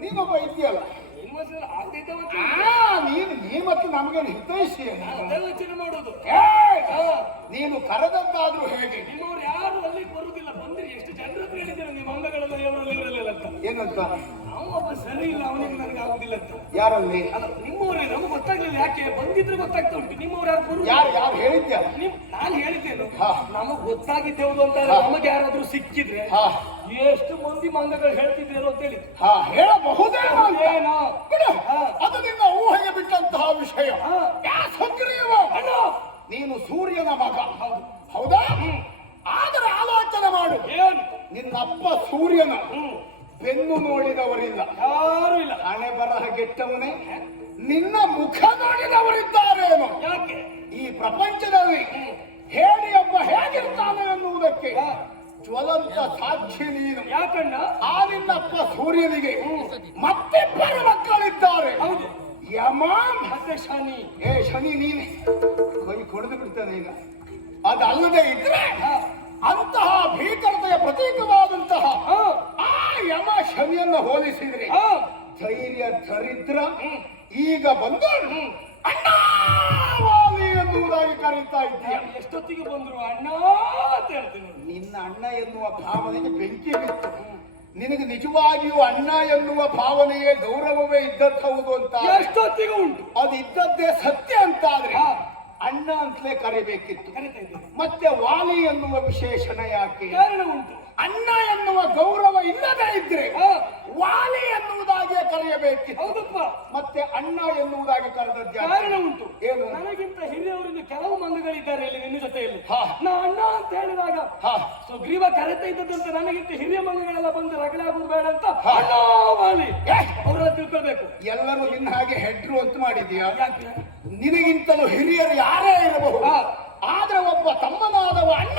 ನೀನೊಬ್ಬ ಇದೆಯಲ್ಲ ನೀನು ನೀ ಮತ್ತು ನಮಗೆ ಹಿತೈಷಿ ಯೋಚನೆ ಮಾಡೋದು ನೀನು ಕರೆದಂತಾದ್ರೂ ಹೇಗೆ? ನಿಮ್ಮವ್ರು ಯಾರು ಅಲ್ಲಿ ಬರುವುದಿಲ್ಲ ಬಂದ್ರೆ ಎಷ್ಟು ಜನರ ಹೇಳಿದ್ದೀರ ನಿಮ್ಮ ಮಂಗಗಳೆಲ್ಲ ಇವರಲ್ಲಿ ಇವರಲ್ಲೆಲ್ಲ ಅಂತ ಏನಂತ? ನಾವು ಒಬ್ಬ ಸರಿ ಇಲ್ಲ ಅವನಿಗೆ ನನಗೆ ಆಗುದಿಲ್ಲ ಅಂತ ಯಾರಲ್ಲಿ? ಅಲ್ಲ ನಿಮ್ಮವರೇ ನಮ್ಗೆ ಗೊತ್ತಾಗ್ಲಿಲ್ಲ ಯಾಕೆ ಬಂದಿದ್ರೆ ಗೊತ್ತಾಗ್ತಾ ಉಂಟು ನಿಮ್ಮವ್ರು ಯಾರು ಬರು ಯಾರು ಯಾರು ಹೇಳಿದ್ಯಾ ನಿಮ್ ನಾನು ಹೇಳಿದ್ದೇನು. ನಮಗ್ ಗೊತ್ತಾಗಿದ್ದೇವುದು ಅಂತ ನಮಗೆ ಯಾರಾದ್ರೂ ಸಿಕ್ಕಿದ್ರೆ ಎಷ್ಟು ಮಂದಿ ಮಂಗಗಳು ಹೇಳ್ತಿದ್ದೇನು ಅಂತ ಹೇಳಿ ಹಾ ಹೇಳಬಹುದೇನೋ ಅಂತ. ಏನೋ. ಅದು ನಿನ್ನ ಊಹೆಗೆ ಬಿಟ್ಟಂತಹ ವಿಷಯ. ನೀನು ಸೂರ್ಯನ ಮಗ. ಹೌದಾ. ಆದರೆ ಆಲೋಚನೆ ಮಾಡು. ಏನು? ನಿನ್ನಪ್ಪ ಸೂರ್ಯನ. ಹ್ಮ್. ಬೆನ್ನು ನೋಡಿದವರಿಲ್ಲ ಯಾರು ಇಲ್ಲ. ಹಣೆ ಬರಹ ಗೆಟ್ಟವನೇ ನಿನ್ನ ಮುಖ ನೋಡಿದವರಿದ್ದಾರೇನು. ಯಾಕೆ? ಈ ಪ್ರಪಂಚದಲ್ಲಿ ಹೇಳಿ ಒಬ್ಬ ಹೇಗಿರ್ತಾನೆ ಅನ್ನುವುದಕ್ಕೆ ಜ್ವಲಂತ ಸಾಕ್ಷಿ ನೀನು. ಯಾಕಣ್ಣ? ಆ ನಿನ್ನಪ್ಪ ಸೂರ್ಯನಿಗೆ ಮತ್ತಿಬ್ಬರು ಮಕ್ಕಳಿದ್ದಾರೆ. ಹೌದು. ಯಮ. ಮತ್ತೆ ಶನಿ. ಏ ಶನಿ ನೀನೆ. ಕೈ ಕೊಡದು ಬಿಡ್ತಾನೆ ಈಗ. ಅದಲ್ಲದೆ ಇದ್ರೆ ಅಂತಹ ಭೀಕರತೆಯ ಪ್ರತೀಕವಾದಂತಹ ಆ ಯಮ ಶನಿಯನ್ನು ಹೋಲಿಸಿದ್ರೆ ಧೈರ್ಯ ದರಿದ್ರ ಈಗ ಬಂದು ಅಣ್ಣಾವಾಲಿ ಎನ್ನುವುದಾಗಿ ಕರೀತಾ ಇದ್ದೀಯ? ಎಷ್ಟೊತ್ತಿಗೆ ಬಂದ್ರು? ಅಣ್ಣ ಅಂತ ಹೇಳ್ತೀನಿ. ನಿನ್ನ ಅಣ್ಣ ಎನ್ನುವ ಭಾವನೆಗೆ ಬೆಂಕಿ ಬಿತ್ತು. ನಿನಗೆ ನಿಜವಾಗಿಯೂ ಅಣ್ಣ ಎನ್ನುವ ಭಾವನೆಯೇ ಗೌರವವೇ ಇದ್ದದ್ದು ಹೌದು ಅಂತ? ಎಷ್ಟೊತ್ತಿಗೆ ಉಂಟು? ಅದು ಇದ್ದದ್ದೇ ಸತ್ಯ ಅಂತಾದ್ರೆ ಆದ್ರೆ ಅಣ್ಣ ಅಂತಲೇ ಕರಿಬೇಕಿತ್ತು. ಮತ್ತೆ ವಾಲಿ ಎನ್ನುವ ವಿಶೇಷಣ ಯಾಕೆ? ಕಾರಣ ಉಂಟು. ಅಣ್ಣ ಎನ್ನುವ ಗೌರವ ಇಲ್ಲದೆ ಇದ್ರೆ ವಾಲಿ ಎನ್ನುವುದಾಗಿ ಕರೆಯಬೇಕು ಹೌದಪ್ಪ ಮತ್ತೆ ಅಣ್ಣ ಎನ್ನುವುದಾಗಿ ಕರೆದದ್ದು? ಕಾರಣ ಉಂಟು ಏನು? ನನಗಿಂತ ಹಿರಿಯವರಿಂದ ಕೆಲವು ಮಂದಿಗಳಿದ್ದಾರೆ ಇಲ್ಲಿ ನಿನ್ನ ಜೊತೆಯಲ್ಲಿ ಹಾ. ನಾ ಅಣ್ಣ ಅಂತ ಹೇಳಿದಾಗ ಹಾ ಸುಗ್ರೀವ ಕರೆತ ಇದ್ದದಂತ ನನಗಿಂತ ಹಿರಿಯ ಮಂಗಗಳೆಲ್ಲ ಬಂದು ರಗಳಾಗುದು ಬೇಡ ಅಂತ. ಅಣ್ಣ ವಾಲಿ ಅವರ ತಿಳ್ಕೊಳ್ಬೇಕು ಎಲ್ಲರೂ ನಿನ್ನ ಹಾಗೆ ಹೆಡ್ರು ಅಂತ ಮಾಡಿದ್ಯಾ ನಿನಗಿಂತಲೂ ಹಿರಿಯರು ಯಾರೇ ಇರಬಹುದು. ಆದ್ರೆ ಒಬ್ಬ ತಮ್ಮನಾದವ ಅಣ್ಣ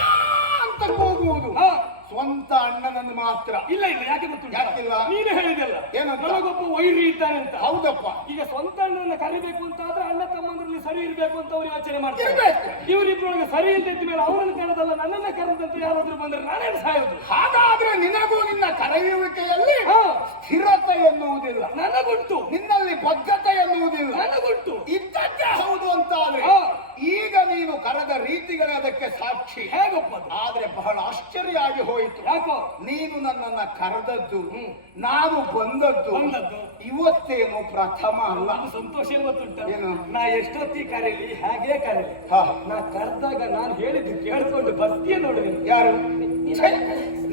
ಅಂತ ಕೂಗುವುದು ಹಾ. ಸ್ವಂತ ಅಣ್ಣನನ್ನು ಮಾತ್ರ. ಇಲ್ಲ ಇಲ್ಲ ಯಾಕೆ ಗೊತ್ತು ಯಾಕಿಲ್ಲ? ನೀನು ಹೇಳಿದಲ್ಲ ಏನಂತ? ನನಗೊಬ್ಬ ವೈರಿ ಇದ್ದಾನೆ ಅಂತ. ಹೌದಪ್ಪ. ಈಗ ಸ್ವಂತ ಅಣ್ಣನ ಕರಿಬೇಕು ಅಂತ ಆದ್ರೆ ಅಣ್ಣ ತಮ್ಮಂದ್ರಲ್ಲಿ ಸರಿ ಇರಬೇಕು ಅಂತ ಅವ್ರು ಯೋಚನೆ ಮಾಡ್ತಾರೆ. ಇವರಿಬ್ರೊಳಗೆ ಸರಿ ಇದ್ದ ಮೇಲೆ ಅವರನ್ನು ಕರೆದಲ್ಲ ನನ್ನನ್ನ ಕರೆದಂತ ಯಾರಾದ್ರೂ ಬಂದ್ರೆ ನಾನೇನು ಸಾಯೋದು? ಹಾಗಾದ್ರೆ ನಿನಗೂ ನಿನ್ನ ಕರೆಯುವಿಕೆಯಲ್ಲಿ ಸ್ಥಿರತೆ ಎನ್ನುವುದಿಲ್ಲ. ನನಗುಂಟು. ನಿನ್ನಲ್ಲಿ ಬದ್ಧತೆ ಎನ್ನುವುದಿಲ್ಲ ನನಗುಂಟು ಇದ್ದದ್ದೇ ಹೌದು ಅಂತಾದ್ರೆ ಹಾ. ಈಗ ನೀನು ಕರೆದ ರೀತಿಗಳೇ ಅದಕ್ಕೆ ಸಾಕ್ಷಿ ಹೇಗಪ್ಪ ಆದ್ರೆ ಬಹಳ ಆಶ್ಚರ್ಯ ಆಗಿ ಹೋಯಿತು. ಯಾಕೋ? ನೀನು ನನ್ನನ್ನ ಕರೆದದ್ದು ನಾನು ಬಂದದ್ದು ಬಂದದ್ದು. ಇವತ್ತೇನು ಪ್ರಥಮ ಅಲ್ಲ. ಸಂತೋಷ ಏನ್? ನಾ ಎಷ್ಟೊತ್ತಿ ಕರೀಲಿ ಹಾಗೆ ಕರೀಲಿ. ಹಾ. ನಾ ಕರೆದಾಗ ನಾನು ಹೇಳಿದ್ದು ಕೇಳ್ಕೊಂಡು ಬರ್ತೀಯ ನೋಡು ಯಾರು?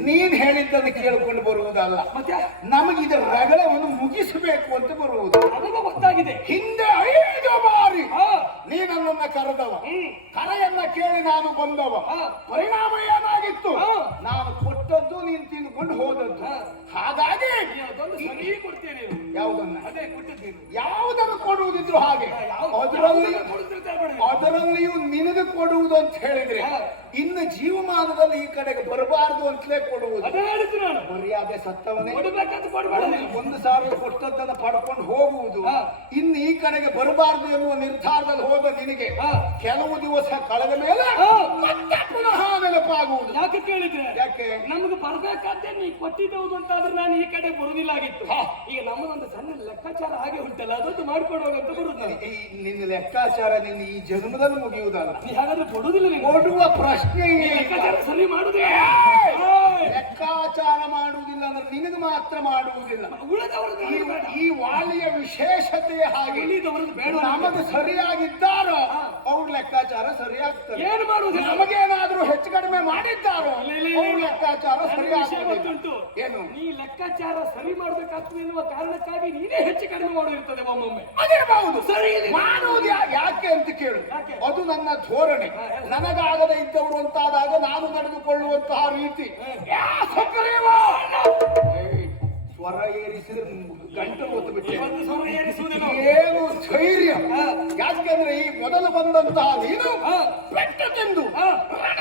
ನೀನ್ ಹೇಳಿದ್ದನ್ನು ಕೇಳ್ಕೊಂಡು ಬರುವುದಲ್ಲ. ಮತ್ತೆ? ನಮಗೆ ಇದರ ರಗಳವನ್ನು ಮುಗಿಸಬೇಕು ಅಂತ ಬರುವುದು. ನನಗೂ ಗೊತ್ತಾಗಿದೆ. ಹಿಂದೆ ಐದು ಬಾರಿ ನನ್ನನ್ನ ಕರೆದವ ಕರೆಯನ್ನ ಕೇಳಿ ನಾನು ಬಂದವ ಪರಿಣಾಮ ಏನಾಗಿತ್ತು. ನಾನು ಕೊಟ್ಟದ್ದು ನೀನು ತಿಂದುಕೊಂಡು ಹೋದದ್ದು. ಹಾಗಾಗಿ ಸರಿ ಕೊಡ್ತೇನೆ ನೀನು. ಯಾವುದನ್ನ ಅದೇ ಕೊಟ್ಟಿದ್ದೀನಿ ನೀನು. ಯಾವುದನ್ನು ಕೊಡುವುದಿದ್ರು ಹಾಗೆ ಅದರಲ್ಲಿ. ಅದರಲ್ಲಿಯೂ ನಿನಗೆ ಕೊಡುವುದು ಅಂತ ಹೇಳಿದ್ರೆ. ಇನ್ನು ಜೀವಮಾನದಲ್ಲಿ ಈ ಕಡೆಗೆ ಬರಬಾರದು ಅಂತಲೇ ಕೊಡುವುದು ಅದೇ ಹೇಳಿದ್ದು ನಾನು ಮರ್ಯಾದೆ ಸತ್ತವನೇ ಕೊಡ್ಬೇಕಂತ ಕೊಡ್ಬೇಡ ಒಂದು- ನೀನು. ಒಂದು ಸಾವಿರ ಕೊಟ್ಟದ್ದನ್ನು ಪಡ್ಕೊಂಡು ಹೋಗುವುದು ಹಾ. ಇನ್ನು ಈ ಕಡೆಗೆ ಬರಬಾರದು ಎನ್ನುವ ನಿರ್ಧಾರದಲ್ಲಿ ಹೋದ ನಿನಗೆ ಹಾ. ಕೆಲವು ದಿವಸ ಕಳೆದ ಮೇಲೆ ಹಾ. ಮತ್ತೆ ಪುನಃ ನೆನಪಾಗುವುದು ಯಾಕೆ ಕೇಳಿದ್ರೆ ಯಾಕೆ ನಮ್ಗೆ ಬರ್ಬೇಕಾದ್ದೇ ನೀ ಅಂತ ಆದ್ರೆ ನಾನು ಈ ಕಡೆ ಬರುದಿಲ್ಲ ಆಗಿತ್ತು ಈಗ ನಮ್ಮದೊಂದು ಸಣ್ಣ ಲೆಕ್ಕಾಚಾರ ಹಾಗೆ ಉಂಟಲ್ಲ ಅದೊಂದು ಮಾಡ್ಕೊಡುವಾಗ ಅಂತ ಬರುದು ಈ ನಿನ್ನ ಲೆಕ್ಕಾಚಾರ ನಿನ್ನ ಈ ಜನ್ಮದಲ್ಲಿ ಮುಗಿಯುವುದಲ್ಲ? ನೀ ಹಾಗಾದ್ರೆ ಕೊಡುದಿಲ್ಲ ನೀನು. ಕೊಡುವ ಪ್ರಶ್ನೆ ಲೆಕ್ಕಾಚಾರ ಸರಿ! ಏಯ್! ಲೆಕ್ಕಾಚಾರ ಮಾಡುವುದಿಲ್ಲ ಅಂದ್ರೆ ನಿನಗೆ ಮಾತ್ರ ಮಾಡುವುದಿಲ್ಲ. ಉಳಿದವರು ಈ. ವಾಲಿಯ ವಿಶೇಷತೆ ಹಾಗೆ. ಉಳಿದವರದ್ದು ಬೇಡ. ನಮಗೆ ಸರಿಯಾಗಿದ್ದಾರೋ ಅವ್ರ ಲೆಕ್ಕಾಚಾರ ಸರಿಯಾಗ್ತದೆ. ಏನು ಮಾಡುವುದಿಲ್ಲ. ನಮಗೇನಾದ್ರೂ ಹೆಚ್ಚು ಕಡಿಮೆ ಮಾಡಿದ್ದಾರೋ ಅವ್ರ. ಲೆಕ್ಕಾಚಾರ ಸರಿ ಗೊತ್ತುಂಟು. ಏನು? ನೀ ಲೆಕ್ಕಾಚಾರ ಸರಿ ಮಾಡ್ಬೇಕಾಗ್ತದೆ ಎನ್ನುವ ಕಾರಣಕ್ಕಾಗಿ ನೀನೇ ಹೆಚ್ಚು ಕಡಿಮೆ ಮಾಡಿರ್ತದೆ ಒಮ್ಮೊಮ್ಮೆ. ಅದಿರಬಹುದು. ಸರಿ ಯಾ- ಯಾಕೆ ಅಂತ ಕೇಳು. ಅದು ನನ್ನ ಧೋರಣೆ. ನನಗಾಗದ ಇದ್ದವರು ಅಂತಾದಾಗ ನಾನು ನಡೆದುಕೊಳ್ಳುವಂತಹ ರೀತಿ. ಯಾ ಸುಗ್ರೀವ! ಸ್ವರ ಏರಿಸಿದ್ರೆ ಗಂಟು ಹೊತ್ತು ಬಿಟ್ಟು. ಏನು ಧೈರ್ಯ? ಯಾಕೆಂದ್ರೆ ಈ ಮೊದಲು ಬಂದಂತಹ ನೀನು. ಪೆಟ್ಟು ತಿಂದು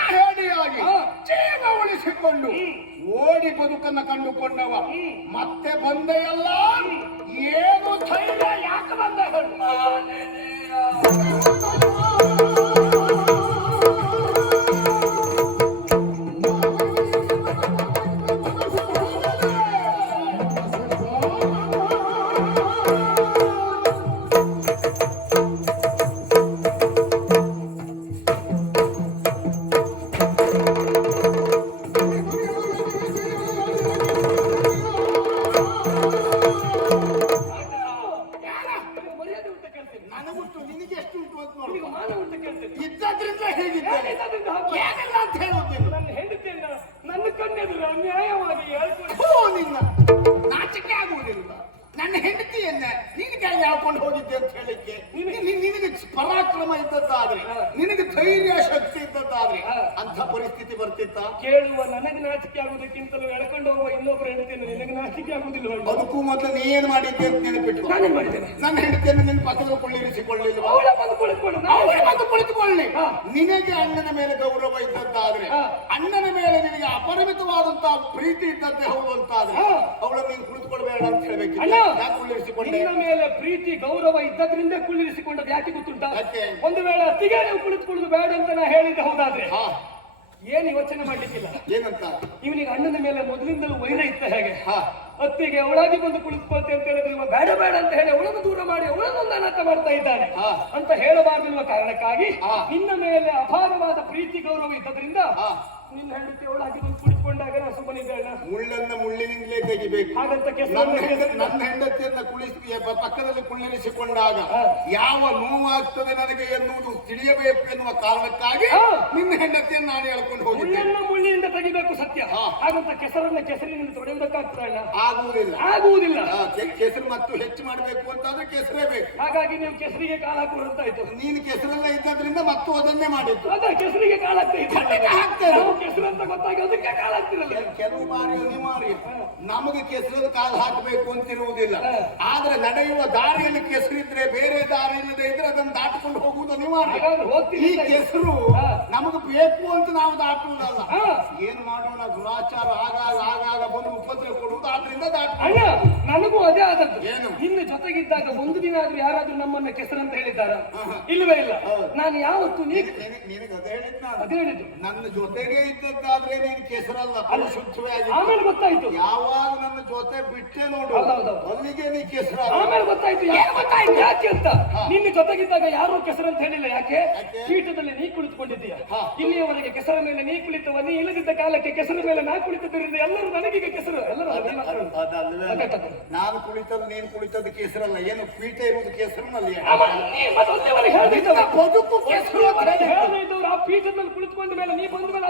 ಹೇಳಿಯಾಗಿ. ಜೀವ ಉಳಿಸಿಕೊಂಡು ಓಡಿ ಬದುಕನ್ನ ಕಂಡುಕೊಂಡವ. ಮತ್ತೆ ಬಂದೆಯಲ್ಲ ಏನು ಧೈರ್ಯ? ಯಾಕೆ ಬಂದ? ನನಗುಂಟು ನಿನಗೆ ಎಷ್ಟು ಉಂಟು ಅಂತ ನೋಡು. ಈಗ ಮಾನ ಉಂಟು ಕೇಳ್ತೇನೆ. ಇದ್ದದ್ರಿಂದ ಹೇಗಿದ್ದೇನೆ ಏನಿಲ್ಲ ಅಂತ ಹೇಳುತ್ತೇನೆ ನನ್ನ ಹೆಂಡತಿ ನನ್ನ ಕಣ್ಣೆದುರು ಅನ್ಯಾಯವಾಗಿ ಹೇಳ್ಕೊಂಡು ನಿನ್ನ. ನಾಚಿಕೆ ಆಗುವುದಿಲ್ಲ. ನನ್ನ ಹೆಂಡತಿಯನ್ನ ನೀನು ಕೆಳಗೆ ಹಾಕೊಂಡು ಹೋಗಿದ್ದೆ ಅಂತ ಹೇಳಿಕ್ಕೆ ನಿನಗೆ ನಿನಗೆ ಪರಾಕ್ರಮ ಇದ್ದದ್ದಾದ್ರೆ ನಿನಗೆ ಧೈರ್ಯ ಶಕ್ತಿ ಇದ್ದದ್ದಾದ್ರೆ ಅಂತ ಪರಿಸ್ಥಿತಿ ಬರ್ತಿತ್ತ? ಕೇಳುವ ನನಗೆ ನಾಚಿಕೆ ಆಗುವುದಕ್ಕಿಂತಲೂ ಎಳ್ಕೊಂಡು ಹೋಗುವ ಇನ್ನೊಬ್ಬರ ಹೆಂಡತಿಯನ್ನು ನಿನಗೆ ನಾಚಿಕೆ ಆಗುವುದಿಲ್ಲ ಅದಕ್ಕೂ ಮೊದಲು ನೀ ಏನ್ ಮಾಡಿದ್ದೆ ಅಂತ ನೆನಪಿಟ್ಟು ನಾನೇನ್ ಮಾಡಿದ್ದೇನೆ? ನನ್ನ ಹೆಂಡತಿಯನ್ನು ನಿನ್ನ ಪಕ್ಕದ ಕೊಳ್ಳಿರಿಸಿಕೊಳ್ಳಿಲ್ಲ ಅವಳ ಬಂದು ಕುಳಿತುಕೊಂಡು ಹಾ. ನಿನಗೆ ಅಣ್ಣನ ಮೇಲೆ ಗೌರವ ಇದ್ದದ್ದಾದ್ರೆ. ಅಣ್ಣನ ಮೇಲೆ ನಿನಗೆ ಅಪರಿಮಿತವಾದಂತಹ ಪ್ರೀತಿ ಇದ್ದದ್ದೇ ಹೌದು ಅಂತಾದ್ರೆ ಅವಳ ಅವಳನ್ನು ನೀನು ಕುಳಿತುಕೊಳ್ಬೇಡ ಅಂತ ಹೇಳ್ಬೇಕು ಅಣ್ಣ ಯಾಕೆ ಕುಳ್ಳಿರಿಸಿಕೊಂಡೆ? ನಿನ್ನ ಮೇಲೆ ಪ್ರೀತಿ ಗೌರವ ಇದ್ದದ್ರಿಂದ ಕುಳ್ಳಿರಿಸಿಕೊಂಡದ್ದು ಯಾಕೆ ಗೊತ್ತುಂಟ? ಒಂದು ವೇಳೆ ಅತ್ತಿಗೆ ನೀವು ಕುಳಿತುಕೊಳ್ಳುದು ಬೇಡ ಅಂತ ನಾ ಹೇಳಿದ್ದೆ ಹೌದಾದ್ರೆ? ಏನ್ ಯೋಚನೆ ಮಾಡ್ಲಿಕ್ಕಿಲ್ಲ. ಏನಂತ? ಇವನಿಗೆ ಅಣ್ಣನ ಮೇಲೆ ಮೊದಲಿಂದಲೂ ವೈರ ಇತ್ತ ಹೇಗೆ? ಅತ್ತಿಗೆ ಅವಳಾಗಿ ಬಂದು ಕುಳಿತುಕೊಳ್ತೆ ಅಂತ ಹೇಳಿದ್ರೆ ಇವ ಬೇಡ ಬೇಡ ಅಂತ ಹೇಳಿ ಅವಳನ್ನು ದೂರ ಮಾಡಿ ಅವಳನ್ನು ಅನಾಥ ಮಾಡ್ತಾ ಇದ್ದಾನೆ. ಅಂತ ಹೇಳಬಾರ್ದಿರುವ ಕಾರಣಕ್ಕಾಗಿ. ನಿನ್ನ ಮೇಲೆ ಅಪಾರವಾದ ಪ್ರೀತಿ ಗೌರವ ಇದ್ದದ್ರಿಂದ. ನಿನ್ನ ಹೆಂಡತಿ ಅವಳಾಗಿ ಬಂದು ಕುಳಿತುಕೊಂಡಾಗ ನಾ ಸುಮ್ಮನಿದ್ದೇಳ ಮುಳ್ಳನ್ನ ಮುಳ್ಳಿನಿಂದಲೇ ತೆಗಿಬೇಕು ಹಾಗಂತ ನನ್ನ ಹೆಂಡತಿಯನ್ನ ಕುಳಿಸಿ ಪಕ್ಕದಲ್ಲಿ ಕುಳ್ಳಿರಿಸಿಕೊಂಡಾಗ ಯಾವ ನೋವಾಗ್ತದೆ ನನಗೆ ಎನ್ನುವುದು ತಿಳಿಯಬೇಕು ಎನ್ನುವ ಕಾರಣಕ್ಕಾಗಿ. ನಿನ್ನ ಹೆಂಡತಿಯನ್ನು ನಾನು ಹೇಳ್ಕೊಂಡು ಹೋಗಿ ಮುಳ್ಳನ್ನು ಮುಳ್ಳಿನಿಂದ ತೆಗಿಬೇಕು ಸತ್ಯ. ಹಾಗಂತ ಕೆಸರನ್ನ ಕೆಸರಿನಿಂದ ತೊಡೆಯುವುದಕ್ಕಾಗ್ತದ ಅಣ್ಣ ಆಗುವುದಿಲ್ಲ. ಆಗುವುದಿಲ್ಲ. ಕೆಸರು ಮತ್ತು ಹೆಚ್ಚು ಮಾಡಬೇಕು ಅಂತಾದ್ರೆ ಕೆಸರೇ ಬೇಕು. ಹಾಗಾಗಿ ನೀವು ಕೆಸರಿಗೆ ಕಾಲ ಹಾಕುವಂತಾಯ್ತು ನೀನು ಕೆಸರೆಲ್ಲ ಇದ್ದದ್ರಿಂದ ಮತ್ತು ಅದನ್ನೇ ಮಾಡಿದ್ದು. ಅದ ಕೆಸರಿಗೆ ಕಾಲ. ನಾವು ಕೆಸರು ಅಂತ ಗೊತ್ತಾಗಿ ಅದಕ್ಕೆ ಕಾಲ ಹಾಕ್ತಿರಲ್ಲ ಕೆಲ- ಕೆಲವು ಬಾರಿ ಅನಿವಾರ್ಯ ನಮಗೆ ಕೆಸರದ ಕಾಲ ಹಾಕಬೇಕು ಅಂತಿರುವುದಿಲ್ಲ. ಆದ್ರೆ ನಡೆಯುವ ದಾರಿಯಲ್ಲಿ ಕೆಸರಿದ್ರೆ ಬೇರೆ ದಾರಿ ಇಲ್ಲದೆ ಇದ್ರೆ ಅದನ್ನು ದಾಟಿಕೊಂಡು ಹೋಗುವುದು ಅನಿವಾರ್ಯ ಈ ಕೆಸರು ನಮಗೆ ಬೇಕು ಅಂತ ನಾವು ದಾಟುವುದಲ್ಲ. ಏನ್ ಮಾಡೋಣ? ದುರಾಚಾರ ಆಗಾಗ ಆಗಾಗ ಬಂದು ಉಪದ್ರ ಕೊಡುವುದು. ಆದ್ರಿಂದ ದಾಟ ಅಣ್ಣ ನನಗೂ ಅದೇ ಆದದ್ದು. ಏನು? ನಿನ್ನ ಜೊತೆಗಿದ್ದಾಗ ಒಂದು ದಿನ ಆದ್ರೂ ಯಾರಾದ್ರೂ ನಮ್ಮನ್ನ ಕೆಸರಂತ ಹೇಳಿದ್ದಾರ? ಆಹಾ. ಇಲ್ವೇ ಇಲ್ಲ. ಹೌದು. ನಾನು ಯಾವತ್ತು ನೀ ನಿನಗೆ ಅದೇ ಹೇಳಿದ್ ನಾನು. ಅದೇ ಹೇಳಿದ್ದು. ನನ್ನ ಜೊತೆಗೆ ಇದ್ದದ್ದಾದ್ರೆ ನೀನು ಕೆಸರಲ್ಲ ಪರಿಶುದ್ಧವೇ ಆಗಿತ್ತು ಆಮೇಲೆ ಗೊತ್ತಾಯ್ತು. ಯಾವಾಗ ನನ್ನ ಜೊತೆ ಬಿಟ್ಟೆ ನೋಡು. ಅಲ್ಲಿಗೆ ನೀ ಕೆಸರ ಆಮೇಲೆ ಗೊತ್ತಾಯ್ತು. ಯಾಕೆ ಗೊತ್ತಾಯ್ತು? ಯಾಕೆ ಅಂತ. ನಿನ್ನ ಜೊತೆಗಿದ್ದಾಗ ಯಾರು ಕೆಸರಂತ ಹೇಳಿಲ್ಲ. ಯಾಕೆ? ಯಾಕೆ? ಪೀಠದಲ್ಲಿ ನೀ ಕುಳಿತುಕೊಂಡಿದ್ದೀಯ. ಹಾ. ಇಲ್ಲಿಯವರೆಗೆ ಕೆಸರ ಮೇಲೆ ನೀ ಕುಳಿತವ. ನೀ ಇಲ್ಲದಿದ್ದ ಕಾಲಕ್ಕೆ ಕೆಸರ ಮೇಲೆ ನಾ ಕುಳಿತದ್ದರಿಂದ ಎಲ್ಲರೂ ನನಗೀಗ ಕೆಸರು. ಎಲ್ಲರೂ ಅದೇ. ನಾನು ಕುಳಿತದ್ದು ನೀನು ಕುಳಿತದ್ದು ಕೇಸರಲ್ಲ. ಏನು ಪೀಠ ಇರುವುದು ಕೇಸರನಲ್ಲಿ. ಬದುಕು ಮೇಲೆ ಕುಳಿತುಕೊಂಡ ಮೇಲೆ ನೀ ಬಂದ ಮೇಲೆ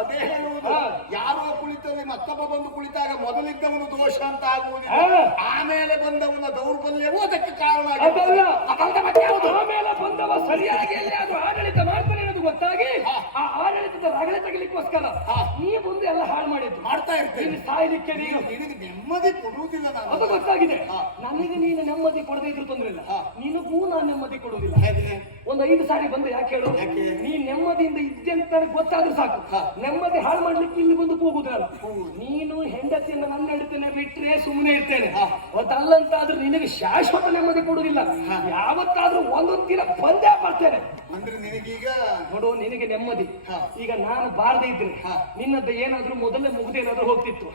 ಅದೇ ಹೇಳುವುದು. ಯಾರೋ ಕುಳಿತಲ್ಲಿ ಮತ್ತೊಬ್ಬ ಬಂದು ಕುಳಿತಾಗ ಮೊದಲಿದ್ದವನು ದೋಷ ಅಂತ ಆಗುವುದಿಲ್ಲ. ಆಮೇಲೆ ಬಂದವನ ದೌರ್ಬಲ್ಯವೂ ಅದಕ್ಕೆ ಕಾರಣ ಆಗಿದೆ. ಅದಲ್ಲ ಅದಲ್ಲದೆ ಮತ್ತೆ ಯಾವುದು? ಆಮೇಲೆ ಬಂದವ ಸರಿಯಾಗಿ ಎಲ್ಲಿಯಾದ್ರೂ ಆಡಳಿತ ಮಾಡ್ತಾನೆ ಅನ್ನೋದು ಗೊತ್ತಾಗಿ ಹಾ. ಆ ಆಡಳಿತದ ರಗಳೆ ತೆಗಿಲಿಕ್ಕೋಸ್ಕರ. ನೀ ಬಂದು ಎಲ್ಲ ಹಾಳು ಮಾಡಿದ್ದು ಮಾಡ್ತಾ ಇರ್ತೀನಿ ನೀನು ಸಾಯ್ಲಿಕ್ಕೆ ನೀನು ನಿನಗೆ ನೆಮ್ಮದಿ ಕೊಡುವುದಿಲ್ಲ ಅದು ಗೊತ್ತಾಗಿದೆ. ನನಗೆ ನೀನು ನೆಮ್ಮದಿ ಕೊಡದೇ ಇದ್ರು ತೊಂದ್ರೆ ಇಲ್ಲ. ನಿನಗೂ ನಾನು ನೆಮ್ಮದಿ ಕೊಡುವುದಿಲ್ಲ? ಒಂದು ಐದು ಸಾರಿ ಬಂದು ಯಾಕೆ ಹೇಳು? ನೀ ನೆಮ್ಮದಿಯಿಂದ ಇದ್ದೆ ಅಂತ ನನಗೆ ಗೊತ್ತಾದ್ರೂ ಸಾಕು. ನೆಮ್ಮದಿ ಹಾಳು ಮಾಡ್ಲಿಕ್ಕೆ ಇಲ್ಲಿ ಬಂದು ಹೋಗುದು ನಾನು. ನೀನು ಹೆಂಡತಿಯನ್ನು ನನ್ನ ಹಿಡಿತೇನೆ ಬಿಟ್ರೆ ಸುಮ್ಮನೆ ಇರ್ತೇನೆ. ಅವತ್ತಲ್ಲಂತ ಆದ್ರೂ ನಿನಗೆ ಶಾಶ್ವತ ನೆಮ್ಮದಿ ಕೊಡುದಿಲ್ಲ. ಯಾವತ್ತಾದ್ರೂ ಒಂದೊಂದು ದಿನ ಬಂದೇ ಬರ್ತೇನೆ. ಅಂದ್ರೆ ನಿನಗೀಗ ನೋಡು ನಿನಗೆ ನೆಮ್ಮದಿ. ಈಗ ನಾನು ಬಾರದೇ ಇದ್ರೆ ನಿನ್ನದ ನಿನ್ನದ್ದು ಏನಾದ್ರೂ ಮೊದಲೇ ಮುಗಿದೇನಾದ್ರೂ ಹೋಗ್ತಿತ್ತು.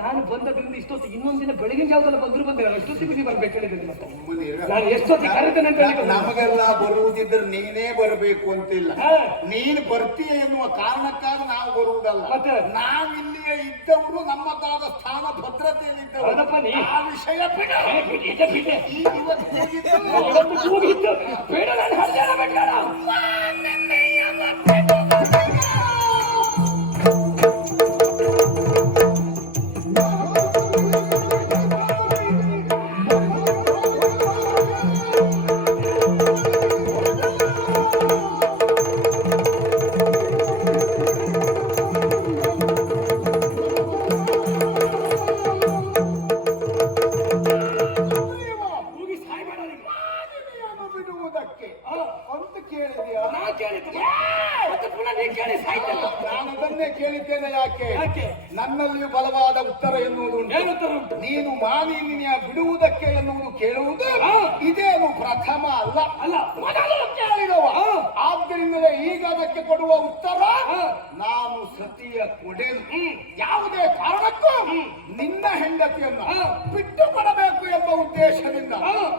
ನಾನು ಬಂದದ್ರಿಂದ ಇಷ್ಟೊತ್ತು ಇನ್ನೊಂದು ದಿನ ಬೆಳಗಿನ ಜಾವದಲ್ಲಿ ಬಂದ್ರು ಬಂದಿರಲ್ಲ ಎಷ್ಟೊತ್ತಿಗೆ ಎಷ್ಟೊತ್ತಿಗೂ ನೀ ಬರ್ಬೇಕು ಹೇಳಿದ್ರೆ ನಾನು ಎಷ್ಟೊತ್ತಿಗೆ ಕರೆತೇನೆ ಅಂತ ನಮಗೆಲ್ಲ ಬರುವುದಿದ್ರೆ ನೀನೇ ಬರಬೇಕು ಅಂತಿಲ್ಲ. ನೀನ್ ಬರ್ತೀಯ ಎನ್ನುವ ಕಾರಣಕ್ಕಾಗಿ ನಾವು ಬರುವುದಲ್ಲ. ನಾವು ನಾವಿಲ್ಲಿಯೇ ಇದ್ದವರು ನಮ್ಮದಾದ ಸ್ಥಾನ ಭದ್ರತೆಯಲ್ಲಿ ಹೌದಪ್ಪ ಇದ್ದವರು. ಆ ವಿಷಯ ಬಿಡ. ಬಲವಾದ ಉತ್ತರ ಎನ್ನುವುದು ಏನು ಉತ್ತರ ಉಂಟು ನೀನು ಮಾಲಿನ್ಯ ಬಿಡುವುದಕ್ಕೆ ಎನ್ನುವುದು ಕೇಳುವುದು. ಇದೇನು ಪ್ರಥಮ ಅಲ್ಲ ಅಲ್ಲ ಮೊದಲು ಕೇಳಿದವ. ಆದ್ದರಿಂದಲೇ ಈಗ ಅದಕ್ಕೆ ಕೊಡುವ ಉತ್ತರ ನಾನು ಸತಿಯ ಕೊಡೆನು ಯಾವುದೇ ಕಾರಣಕ್ಕೂ ನಿನ್ನ ಹೆಂಡತಿಯನ್ನ. ಬಿಟ್ಟು ಕೊಡಬೇಕು ಎಂಬ ಉದ್ದೇಶದಿಂದ.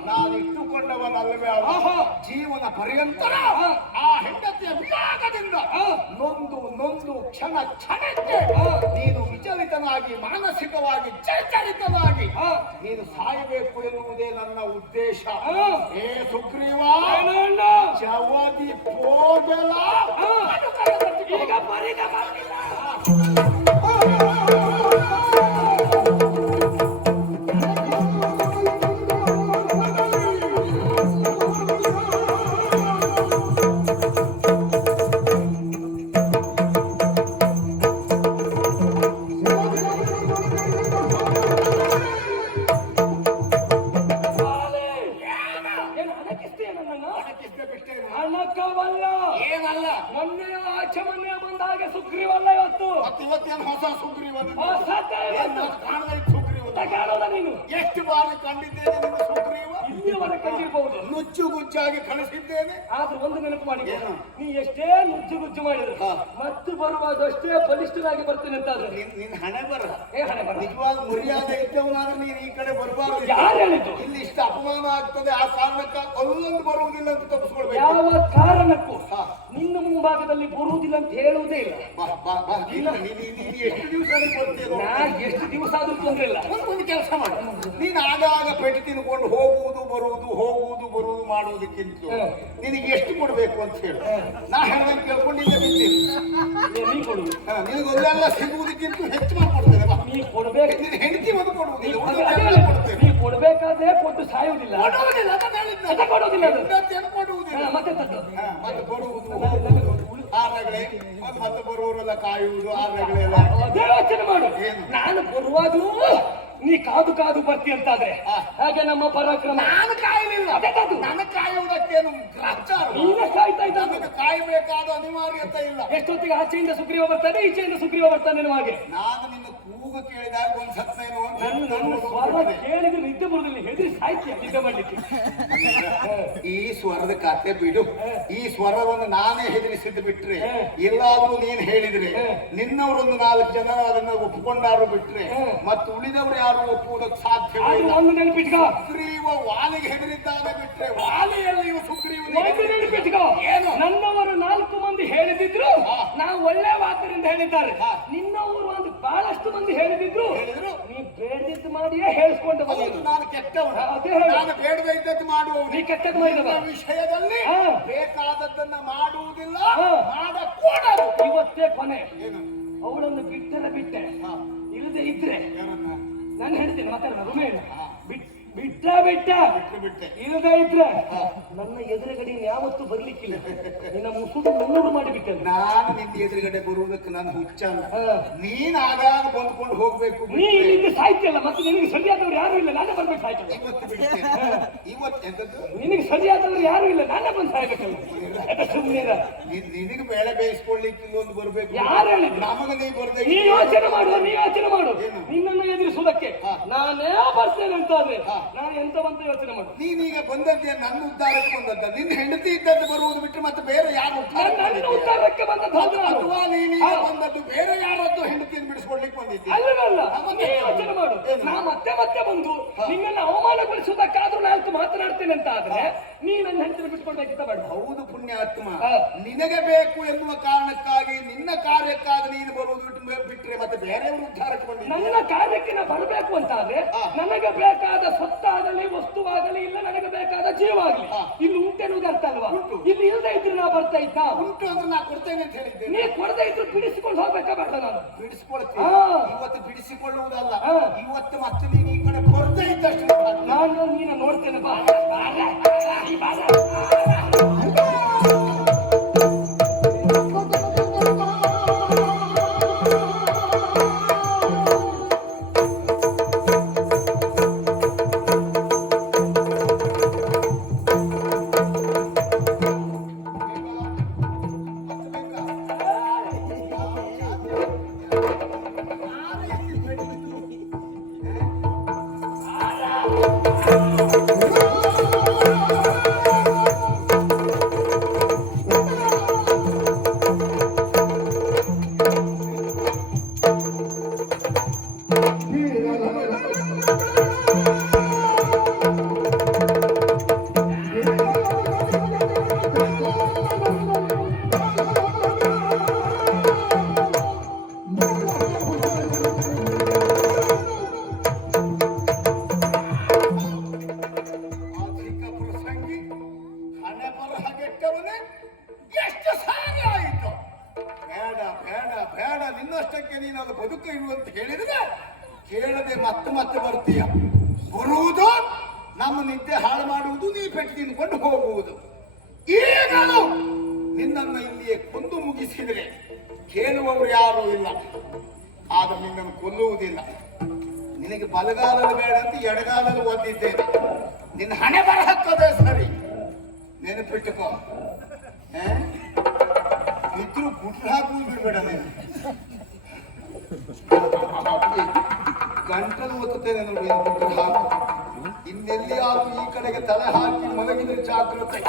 ನಾನು ಇಟ್ಟುಕೊಂಡವನಲ್ಲವೇ. ಜೀವನ ಪರ್ಯಂತರ ಆ. ಹೆಂಡತಿಯ ವಿರಾಗದಿಂದ ಆ. ನೊಂದು ನೊಂದು ಕ್ಷಣ ಕ್ಷಣಕ್ಕೆ ನೀನು ವಿಚಲಿತನಾಗಿ ಮಾನಸಿಕವಾಗಿ ಚೈತರಿಕವಾಗಿ. ನೀನು ಸಾಯಬೇಕು ಎನ್ನುವುದೇ ನನ್ನ ಉದ್ದೇಶ. ಏ ಸುಗ್ರೀವ? ಜವದಿ ಹೋಗಲ ಈಗ ಬರೀ. ಅಡಗಿಸ್ತೇನೆ ನನ್ನನ್ನು ಅನಕವಲ್ಲ ಏನಲ್ಲ. ಮೊನ್ನೆ ಬಂದಾಗ ಸುಗ್ರೀವಲ್ಲ ಇವತ್ತು. ಹೊಸ ಸುಗ್ರೀವ ಹೊಸ ಸುಗ್ರೀವ ನೀನು? ಎಷ್ಟು ಬಾರಿ ಕಂಡಿದ್ದೇನೆ ನಿನ್ನ ಸುಗ್ರೀವ? ಇಲ್ಲಿಯವರೆಗೆ ಕಂಡಿರ್ಬಹುದು. ನುಚ್ಚು ಗುಚ್ಚಾಗಿ ಆದ್ರೆ ಆದ್ರೂ ಒಂದು ನೆನಪು ಮಾಡಿ ಏನು? ನೀ ಎಷ್ಟೇ ನುಜ್ಜು ಗುಜ್ಜು ಮಾಡಿದ್ರು ಹಾ. ಮತ್ತೆ ಬರುವಾಗ ಅಷ್ಟೇ ಬಲಿಷ್ಠರಾಗಿ ಬರ್ತೇನೆ ಅಂತ ಆದ್ರೆ ನಿನ್ ನಿನ್ ಹಣೆ ಬರ. ಏ ಹಣೆ ಬರ. ನಿಜವಾಗ್ಲೂ ಮರ್ಯಾದೆ ಇದ್ದವನಾದ್ರೆ ನೀನು ಈ ಕಡೆ ಬರಬಾರದು. ಯಾರು ಹೇಳಿದ್ದು? ಇಲ್ಲಿ ಇಷ್ಟು ಅಪಮಾನ ಆಗ್ತದೆ ಆ ಕಾರಣಕ್ಕ ಅಲ್ಲೊಂದು ಬರುವುದಿಲ್ಲ ಅಂತ ತಪ್ಪಿಸ್ಕೊಳ್ಬೇಕು. ಯಾವ ಕಾರಣಕ್ಕೂ? ಹಾ. ನಿನ್ನ ಮುಂಭಾಗದಲ್ಲಿ ಬರುವುದಿಲ್ಲ ಅಂತ ಹೇಳುವುದೇ ಇಲ್ಲ. ನೀನು ನೀನು ಎಷ್ಟು ದಿವಸ ನಾ ಎಷ್ಟು ದಿವಸ ಆದ್ರೂ ತೊಂದ್ರೆ ಇಲ್ಲ. ಒಂದು ಕೆಲಸ ಮಾಡು. ನೀನು ಆಗಾಗ ಪೆಟ್ಟು ತಿನ್ಕೊಂಡು ಹೋಗುವುದು ಬರುವುದು ಹೋಗುವುದು ಬರುವುದು ಮಾಡುವುದಕ್ಕಿಂತ. ನಿನಗೆ ಎಷ್ಟು ಕೊಡ್ಬೇಕು ಅಂತ ಹೇಳು. ನಾ ಹೇಳ್ದಂಗೆ ಕೇಳ್ಕೊಂಡು ಇಲ್ಲೇ ಬಿದ್ದೀನಿ ಏ, ನೀ ಕೊಡು. ನಿನಗೆ ಒಂದೆಲ್ಲ ಸಿಗುವುದಕ್ಕಿಂತ ಹೆಚ್ಚು ಮಾಡ್ಕೊಡ್ತೇನೆ ಬಾ. ನೀ ಕೊಡ್ಬೇಕು. ನಿನ್ನ ಹೆಂಡತಿ ಒಂದು ಕೊಡುವುದಿಲ್ಲ ಕೊಡ್ತೇನೆ. ಕೊಡ್ಬೇಕಾದ್ರೆ ಕೊಟ್ಟು ಸಾಯುವುದಿಲ್ಲ ಕೊಡುವುದಿಲ್ಲ ಅಂತ ಹೇಳಿದ್ದೆ. ಅದೇ ಕೊಡುವುದಿಲ್ಲ ಅದು. ಹೆಂಡತಿಯನ್ನು ಕೊಡುವುದಿಲ್ಲ ಹಾ, ಮತ್ತೆ ತದ್ದು. ಹಾ, ಮತ್ತೆ ಕೊಡುವುದು ಆರಗಳೇ ಮತ್ತೆ ಬರುವವರೆಲ್ಲ ಕಾಯುವುದು ಆರಗಳೆಲ್ಲ ಅದೇ ಯೋಚನೆ ಮಾಡು ಏನು? ನಾನು ಬರುವಾಗ್ಲೂ ನೀ ಕಾದು ಕಾದು ಬರ್ತಿ ಅಂತಾದ್ರೆ ಹಾ. ಹಾಗೆ ನಮ್ಮ ಪರಾಕ್ರಮ ನಾನು ಅದೇ. ನನ್ನ ನಾನು ಕಾಯುವುದಕ್ಕೇನು ಗ್ರಹಚಾರ ನೀನೇ ಕಾಯ್ತಾ ಇದ್ದಾನೆ ನನಗೆ ಕಾಯಬೇಕಾದ ಅನಿವಾರ್ಯತೆ ಇಲ್ಲ. ಎಷ್ಟೊತ್ತಿಗೆ ಆಚೆಯಿಂದ ಸುಗ್ರೀವ ಬರ್ತಾನೆ ಈಚೆಯಿಂದ ಸುಗ್ರೀವ ಬರ್ತಾನೆ ಅನ್ನುವ ಹಾಗೆ. ನಾನು ನಿನ್ನ ಕೂಗ ಕೇಳಿದಾಗ ಒಂದು ಸತ್ತೇನೋ ನನ್ನ ನನ್ನ ಸ್ವರ ಕೇಳಿದ್ರೆ ನಿದ್ದೆ ಬರುದಿಲ್ಲ. ಹೆದರಿ ಸಾಯ್ತೀಯ ನಿದ್ದೆ ಮಾಡ್ಲಿಕ್ಕೆ? ಈ ಸ್ವರದ ಕತೆ ಬಿಡು. ಈ ಸ್ವರವನ್ನು ನಾನೇ ಹೆದರಿಸಿದ್ದು ಬಿಟ್ರೆ ಎಲ್ಲಾದ್ರೂ ನೀನ್ ಹೇಳಿದ್ರೆ ನಿನ್ನವರೊಂದು ನಾಲ್ಕು ಜನ ಅದನ್ನ ಒಪ್ಪಿಕೊಂಡಾರು ಬಿಟ್ರೆ ಮತ್ತು ಉಳಿದವರು ಯಾರು ಒಪ್ಪುವುದಕ್ಕೆ ಸಾಧ್ಯ ನೆನಪಿಟ್ಕೋ. ಸುಗ್ರೀವ ವಾಲಿಗೆ ಹೆದರಿದ್ದಾದ ಬಿಟ್ರೆ ವಾಲಿಯಲ್ಲಿಯೂ ಸುಗ್ರೀವ ಒಂದು ನೆನಪಿಟ್ಕೋ ಏನು? ನನ್ನವರು ನಾಲ್ಕು ಮಂದಿ ಹೇಳಿದಿದ್ರು. ನಾವು ಒಳ್ಳೆ ವಾದರಿಂದ ಹೇಳಿದ್ದಾರೆ. ನಿನ್ನವರು ಒಂದು ಬಹಳಷ್ಟು ಮಂದಿ ಹೇಳಿದಿದ್ರು. ನೀ ಬೇಡದಿದ್ದು ಮಾಡಿಯೇ ಹೇಳಿಸ್ಕೊಂಡು ಬಂದಿದ್ದು ನಾನು ಕೆಟ್ಟವನು. ಅದೇ ನಾನು ಬೇಡದೇ ಇದ್ದದ್ದು ಮಾಡುವವನು. ನೀ ಕೆಟ್ಟದ್ದು ಮಾಡಿದವ. ವಿಷಯದಲ್ಲಿ. ಬೇಕಾದದ್ದನ್ನ ಮಾಡುವುದಿಲ್ಲ. ಮಾಡಕೂಡದು. ಇವತ್ತೇ ಕೊನೆ. ಅವಳನ್ನು ಬಿಟ್ಟರೆ ಬಿಟ್ಟೆ. ಇಲ್ಲದೆ ಇದ್ರೆ ನಾನು ಹೇಳ್ತೇನೆ ಮಾತಾಡೋಣ ರುಮೇಣ ಬಿಟ್ಟ ಬಿಟ್ಟ ಇಲ್ಲದೆ ಇದ್ರೆ? ನನ್ನ ಎದುರುಗಡೆ ಯಾವತ್ತೂ ಬರ್ಲಿಕ್ಕಿಲ್ಲ. ನಿನ್ನ ಮುಸುಡು ಮುನ್ನೂರು ಮಾಡಿಬಿಟ್ಟೆ ನಾನು ನಿನ್ನ ಎದುರುಗಡೆ ಬರುವುದಕ್ಕೆ ನಾನು ಹುಚ್ಚ ಅಲ್ಲ. ಹಾ. ನೀನ್ ಆಗಾಗ ಬಂದ್ಕೊಂಡು ಹೋಗ್ಬೇಕು ನೀ ಇಲ್ಲಿಂದ ಸಾಯ್ತಿಯಲ್ಲ ಮತ್ತೆ ನಿನಗೆ ಸರಿಯಾದವ್ರು ಯಾರು ಇಲ್ಲ ನಾನೇ ಬರ್ಬೇಕು ಸಾಹಿತ್ಯ ಇವತ್ತು ಎಂತದ್ದು? ನಿನಗೆ ಸರಿಯಾದವ್ರು ಯಾರು ಇಲ್ಲ ನಾನೇ ಬಂದು ಸಾಯ್ಬೇಕಲ್ಲ. ಸುಮ್ಮನೆ ನಿನಗೆ ಬೇಳೆ ಬೇಯಿಸ್ಕೊಳ್ಳಿಕ್ಕೆ ಒಂದು ಬರ್ಬೇಕು. ಯಾರು ಹೇಳಿ ನಮಗೆ ನೀ ನೀ ಯೋಚನೆ ಮಾಡು ನೀ ಯೋಚನೆ ಮಾಡು? ನಿನ್ನನ್ನು ಎದುರಿಸುವುದಕ್ಕೆ. ನಾನೇ ಬರ್ತೇನೆ ಅಂತ ಹಾ. ನಾನು ಎಂತವಂತ ಯೋಚನೆ ಮಾಡು ನೀನೀಗ ಬಂದದ್ದೇ ನನ್ನ ಉದ್ದಾರಕ್ಕೆ ಬಂದದ್ದ. ನಿನ್ನ ಹೆಂಡತಿ ಇದ್ದದ್ದು ಬರುವುದು ಬಿಟ್ಟು ಮತ್ತೆ ಬೇರೆ ಯಾರು ಉದ್ಧಾರ ನನ್ನ ಉತ್ತಾರಕ್ಕೆ ಬಂದದ್ದು ನಾನು. ಅಥವಾ ನೀನೀಗ ಹಾ. ಬಂದದ್ದು ಬೇರೆ ಯಾರದ್ದು ಹೆಂಡತಿಯನ್ನು ಬಿಡಿಸ್ಕೊಡ್ಲಿಕ್ಕೆ ಬಂದಿದ್ದೆ ಅಲ್ಲವಲ್ಲ. ಮತ್ತೆ ನೀ ಯೋಚನೆ ಮಾಡು. ಏನು? ನಾ ಮತ್ತೆ ಮತ್ತೆ ಬಂದು ನಿನ್ನನ್ನು ಅವಮಾನಗೊಳಿಸುವುದಕ್ಕಾದ್ರೂ ನಾಲ್ಕು ಮಾತನಾಡ್ತೇನೆ ಅಂತ ಆದ್ರೆ ನೀ ನನ್ನ ಹೆಂಡತಿ ಬಿಟ್ಕೊಳ್ಬೇಕಿತ್ತ ಬೇಡ. ಹೌದು ಪುಣ್ಯಾತ್ಮ. ಹಾ. ನಿನಗೆ ಬೇಕು ಎನ್ನುವ ಕಾರಣಕ್ಕಾಗಿ ನಿನ್ನ ಕಾರ್ಯಕ್ಕಾಗಿ ನನ್ನ ಕಾರ್ಯಕ್ಕೆ ನಾ ಬರಬೇಕು ಅಂತ ಆದ್ರೆ. ನನಗೆ ಬೇಕಾದ ಸೊತ್ತಾಗಲಿ ವಸ್ತುವಾಗಲಿ ಇಲ್ಲ ನನಗೆ ಬೇಕಾದ ಜೀವಾಗಲಿ ಆಗಲಿ ಇಲ್ಲಿ ಉಂಟೆನ್ನುವುದು ಅರ್ಥ ಅಲ್ವಾ. ಇಲ್ಲಿ ಇಲ್ಲದೆ ಇದ್ರೆ ನಾ ಬರ್ತಾ ಇದ್ದ? ಉಂಟು ಅಂದ್ರೆ ನಾ ಕೊಡ್ತೇನೆ ಅಂತ ಹೇಳಿದ್ದೆ ನೀ ಕೊಡದೆ ಇದ್ರು ಬಿಡಿಸಿಕೊಂಡು ಹೋಗ್ಬೇಕಾ ಬೇಡ ನಾನು? ಬಿಡಿಸ್ಕೊಳ್ತೀನಿ. ಹಾ. ಇವತ್ತು ಬಿಡಿಸಿಕೊಳ್ಳುವುದಲ್ಲ. ಇವತ್ತು ಮತ್ತೆ ನೀನು ಈ ಕಡೆ ಕೊರತೆ ಇದ್ದಷ್ಟು. ನಾನು ನೀನು ನೋಡ್ತೇನೆ ಬಾ. ಆಗ ನಿನ್ನನ್ನು ಕೊಲ್ಲುವುದಿಲ್ಲ. ನಿನಗೆ ಬಲಗಾಲದ ಬೇಡ ಅಂತ ಎಡಗಾಲಲ್ಲಿ ಓದಿದ್ದೇನೆ. ನಿನ್ನ ಹಣೆ ಬರಹಕ್ಕದೇ ಸರಿ. ನೆನಪಿಟ್ಟುಕೋ? ಇದ್ರು ಕುಟ್ರು ಹಾಕುವುದು ಬೇಡ ನೀನು. ಗಂಟಲು ಒತ್ತುತ್ತೇನೆ ನೋಡಿ ಇದು ಇನ್ನೆಲ್ಲಿ ಹಾಕು. ಇನ್ನೆಲ್ಲಿಯಾದ್ರೂ ಈ ಕಡೆಗೆ ತಲೆ ಹಾಕಿ ಮಲಗಿದ್ರೆ ಜಾಗ್ರತೆ.